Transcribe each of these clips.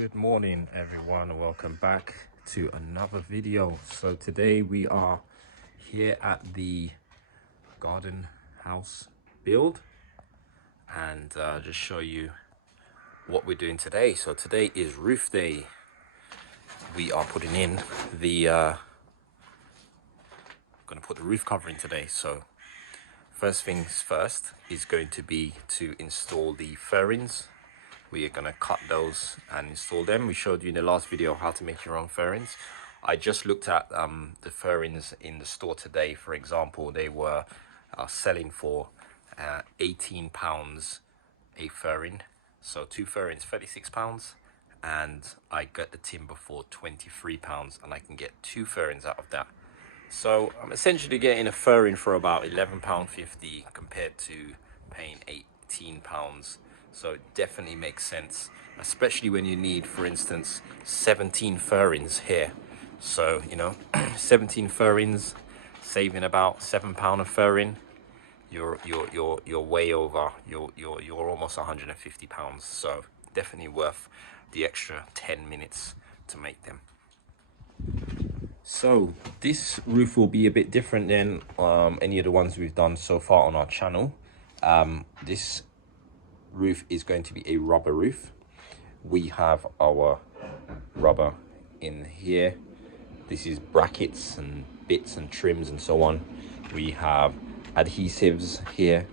Good morning everyone, welcome back to another video. So today we are here at the garden house build and just show you what we're doing today. So today is roof day. We are putting in the gonna put the roof covering today. So first things first is going to be to install the fairings. We are going to cut those and install them. We showed you in the last video how to make your own fairings. I just looked at the fairings in the store today. For example, they were selling for £18 a fairing. So 2 fairings, £36. And I got the timber for £23 and I can get 2 fairings out of that. So I'm essentially getting a fairing for about £11.50 compared to paying £18. So it definitely makes sense, especially when you need, for instance, 17 fairings here. So, you know, 17 fairings, saving about £7 a fairing, you're way over, you're almost £150. So definitely worth the extra 10 minutes to make them. So this roof will be a bit different than any of the ones we've done so far on our channel. This roof is going to be a rubber roof. We have our rubber in here. This is brackets and bits and trims and so on. We have adhesives here,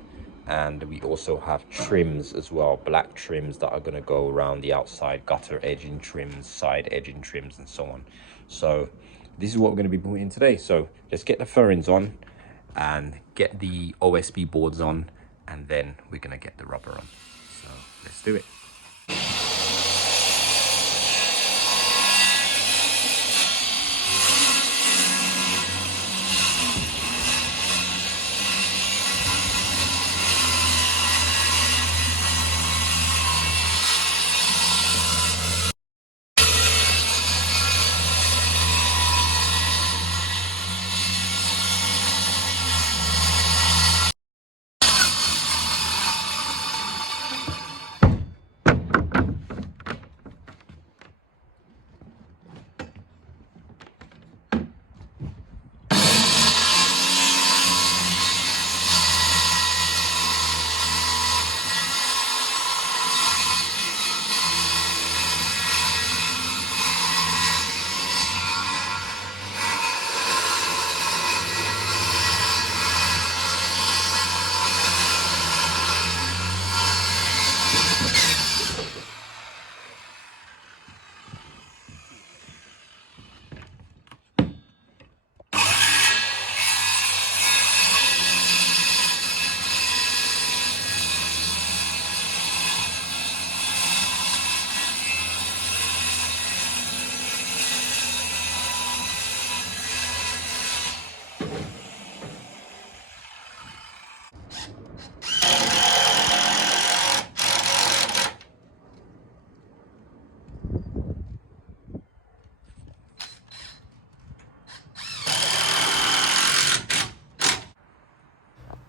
and we also have trims as well, black trims that are going to go around the outside, gutter edging trims, side edging trims and so on. So this is what we're going to be putting in today. So let's get the fairings on and get the OSB boards on, and then we're going to get the rubber on. So let's do it.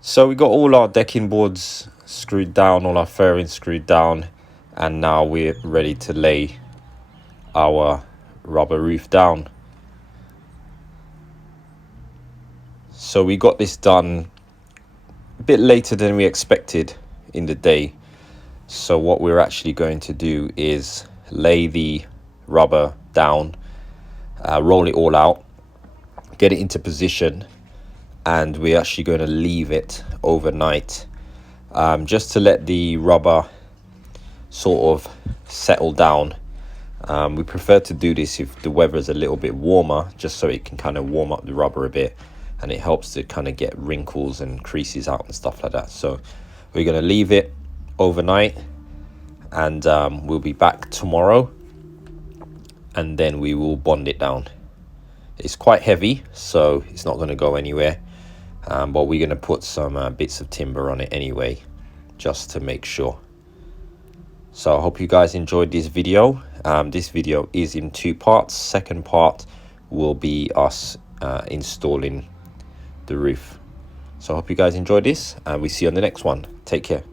So we got all our decking boards screwed down, all our fairings screwed down, and now we're ready to lay our rubber roof down. So we got this done a bit later than we expected in the day. So what we're actually going to do is lay the rubber down, roll it all out, get it into position, and we're actually going to leave it overnight just to let the rubber sort of settle down. We prefer to do this if the weather is a little bit warmer, just so it can kind of warm up the rubber a bit, and it helps to kind of get wrinkles and creases out and stuff like that. So we're going to leave it overnight, and we'll be back tomorrow, and then we will bond it down. It's quite heavy, so it's not going to go anywhere, but we're going to put some bits of timber on it anyway, just to make sure. So I hope you guys enjoyed this video. This video is in 2 parts. Second part will be us installing the roof. So I hope you guys enjoyed this, and we see you on the next one. Take care.